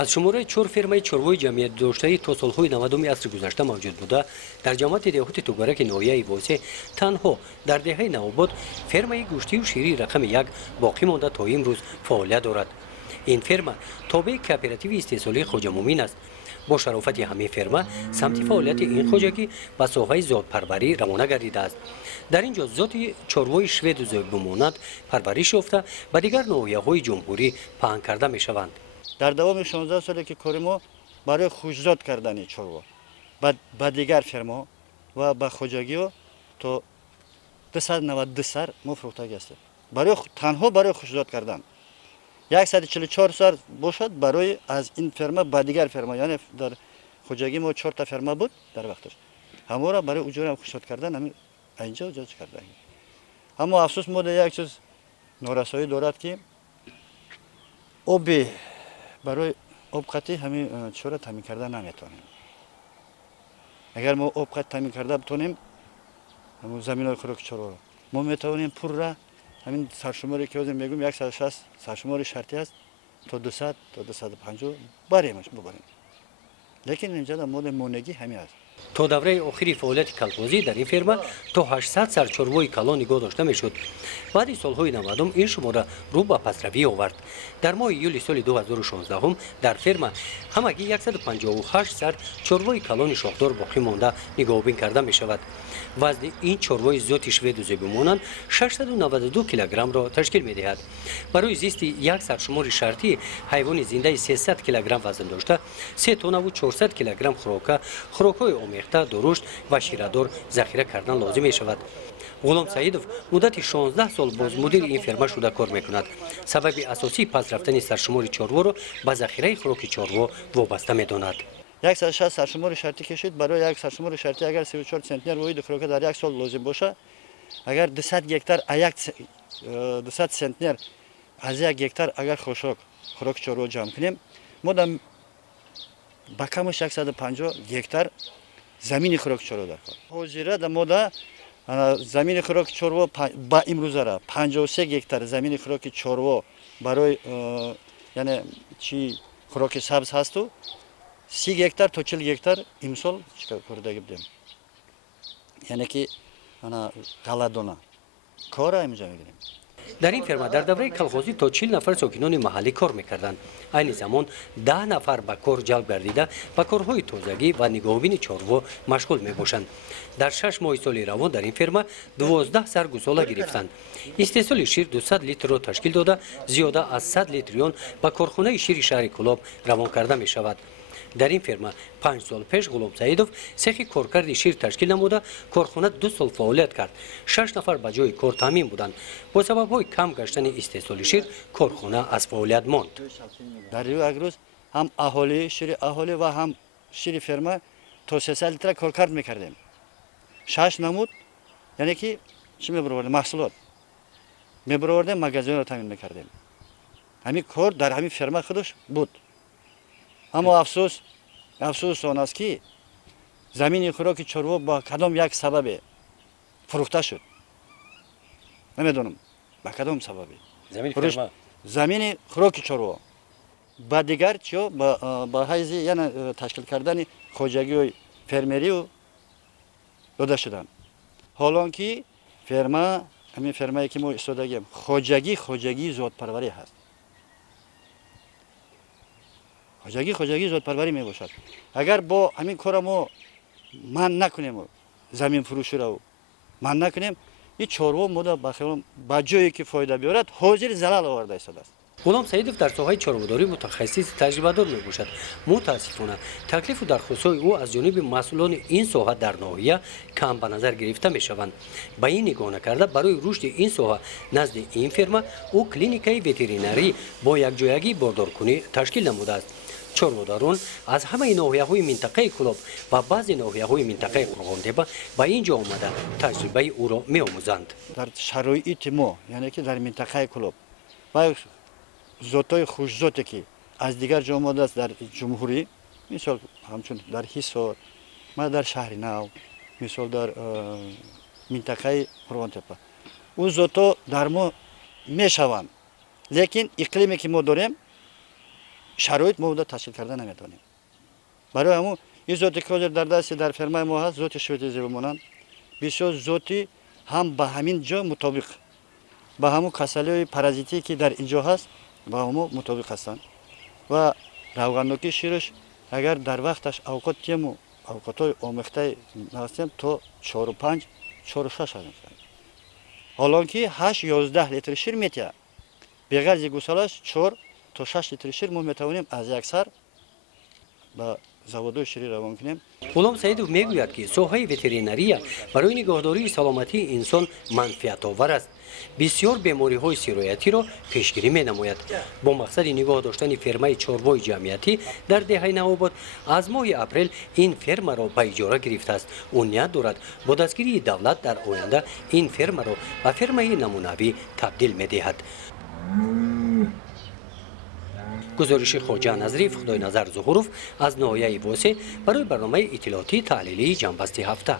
аз шумораи 4 фермаи чорвои ҷамъиятдоштаи то солҳои 90-уми асри гузашта мавҷуд буда, дар ҷамоати деҳоти тугараки ноҳияи Восе танҳо дар деҳаи Навобод фермаи гӯштию ширии рақами 1 боқӣ монда то имрӯз фаъолият дорад. ин ферма тобеи кооперативи истеҳсолии хоҷа Муъмин аст. бо шарофати ҳамин ферма самти фаъолияти ин хоҷагӣ ба соҳаи зотпарварӣ равона гардидааст. дар ин ҷо зоти чорвои шведу зебумонанд парвариш ёфта ба дигар ноҳияҳои ҷумҳурӣ паҳн карда мешаванд. дар давоми 16 соле ки кори мо барои хушзод кардани чорво ба дигар фермо ва ба хоҷагиҳо то 292 сар мо фурӯхтагӣ ҳастем. Танҳо барои хушзод кардан 144 сар бошад барои аз ин ферма ба дигар ферма, яъне дар хоҷагӣ мо 4 та ферма буд дар вақташ. ҳамора барои уҷурам хушзод кардан ҳамин айнҷо ҷоҷ кардаем. аммо афсӯс мо як чиз норасоӣ дорад ки оби барои обқатӣ ҳамин чора таъмин карда наметавонем. агар мо обқат таъмин карда битонем ҳамун заминҳои хӯроки чорворо мо метавонем пурра ҳамин саршуморе ки ҳозир мегӯем 160 саршумори шартӣ аст то 200 то 250 баремаш бубарем. лекин инҷа моли монегӣ ҳамин аст. то давраи охири фаъолияти калхозӣ дар ин ферма то 800 сар чорвои калон нигоҳ дошта мешуд. баъди солҳои 90 ин шумора рӯ ба пастравӣ овард. дар моҳи июли соли 2016 дар ферма ҳамагӣ 158 сар чорвои калони шохдор боқӣ монда нигоҳубин карда мешавад. вазни ин чорвои зоти шведу зебумонанд 692 килограммро ташкил медиҳад. барои зисти як саршумори шартии ҳайвони зиндаи 300 килограмм вазн дошта 3 тоннаву 400 килограмм хӯрокҳои омехта, дурушт ва ширадор захира кардан лозим мешавад. ғулом саидов муддати 16 сол боз мудири ин ферма шуда кор мекунад. сабаби асосии паст рафтани саршумори чорворо ба захираи хӯроки чорво вобаста медонад. 160 саршумори шартӣ кашид. барои як саршумори шартӣ агар 34 центнер воҳиди хӯрока дар як сол лозим боша, агар 200 гектар 200 центнер аз як гектар агар хӯроки чорво ҷамъ кунем, мо ба камош 150 гектар замини хӯроки чорво даркор. ҳозира да мода замини хӯроки чорво ба имрӯзара 53 гектар замини хӯроки чорво барои яъне чи хӯроки сабз ҳасту 30 гектар то 40 гектар имсол чикор кардагӣ будем. яъне ки ғалладона кора инҷо мегирем. дар ин ферма дар давраи калхозӣ то 40 нафар сокинони маҳаллӣ кор мекарданд. айни замон 10 нафар ба кор ҷалб гардида ба корҳои тозагӣ ва нигоҳубини чорво машғул мебошанд. дар 6 моҳи соли равон дар ин ферма 12 сар гусола гирифтанд. истеҳсоли шир 200 литрро ташкил дода, зиёда аз 100 литри он ба корхонаи шири шаҳри Кӯлоб равон карда мешавад. дар ин ферма 5 сол пеш ғулом саидов сехи коркарди шир ташкил намуда корхона 2 сол фаъолият кард. 6 нафар ба ҷои кор таъмин буданд. бо сабабҳои кам гаштани истеҳсоли шир корхона аз фаъолият монд. дар як рӯз ҳам аҳоли шири аҳолӣ ва ҳам шири ферма то 300 литра коркард мекардем. 6 намуд яъне ки чӣ мебаровардем маҳсулот мебаровардем, магазинро таъмин мекардем. ҳамин кор дар ҳамин ферма худаш буд. аммо афсӯс он аст ки замини хӯроки чорво ба кадом як сабабе фурӯхта шуд. намедонам ба кадом сабабе замини хӯроки чорво ба дигар чиё ба ҳайзи яна ташкил кардани хоҷагиҳои фермерию дода шуданд. ҳолон ки ҳамин фермае ки мо истодагием хоҷагии зотпарварӣ ҳаст. хоҷагӣ зотпарварӣ мебошад. агар бо ҳамин кора мо манъ накунем, замин фурӯширо манъ накунем, ин чорво мода ба ҷое ки фоида биёрад ҳозир залал оварда истодааст. ғулом саидов дар соҳаи чорводорӣ мутахассис таҷрибадор мебошад. мутаассифона таклифу дархостҳои ӯ аз ҷониби масъулони ин соҳа дар ноҳия кам ба назар гирифта мешаванд. ба ин нигоҳ накарда барои рушди ин соҳа назди ин ферма ӯ клиникаи ветеринарӣ бо якҷоягии бордоркунӣ ташкил намудааст. чорводорон аз ҳамаи ноҳияҳои минтақаи Кӯлоб ва баъзе ноҳияҳои минтақаи Қурғонтепа ба ин ҷо омада таҷрибаи ӯро меомӯзанд. дар шароити мо яъне ки дар минтақаи Кӯлоб ва зотои хушзоте ки аз дигар ҷо омадааст дар ҷумҳурӣ, мисол ҳамчун дар Ҳисор, дар шаҳри Нав, мисол дар минтақаи Қурғонтепа, ӯ зото дар мо мешаванд. лекин иқлиме ки мо дорем شرایط ما تشکیل کرده نمیتونیم. برای همون این زوتی که در دست در فرمای ما هست زوت شویتیزی بمونن بسیار زوتی هم به همین جا مطابق با همون کسالی پارازیتی که در اینجا هست با همون مطابق هستند و روغنوکی شیرش اگر در وقتش اوقات تیمو اوقاتای آموخته هستیم تو 4 و 5 4 و 6 هستیم. حالا که 8 11 لیتر شیر میتیه بغیر از گوسالش 4 تا 6 لیتر شیر ما میتوانیم از یک سر با заводهای شیری روان کنیم. غلام سعیدов میگوید که ساحه وترینری برای نگهداری سلامتی انسان منفعت آور است. بسیار بیماری های سرایتی را پیشگیری می نماید. با مقصد نگاه داشتن فرمای چاروای جمعیتی در دهه نوآباد از ماه اپریل این فرم را به اجاره گرفته است. او نیت دارد با دستگیری دولت در آینده این فرم را به فرمای نمونوی تبدیل می دهد. گزارش خواجه نظریف خدای نظر ظهورов از ناحیه واسه برای برنامه اطلاعاتی تحلیلی جنبسته هفته.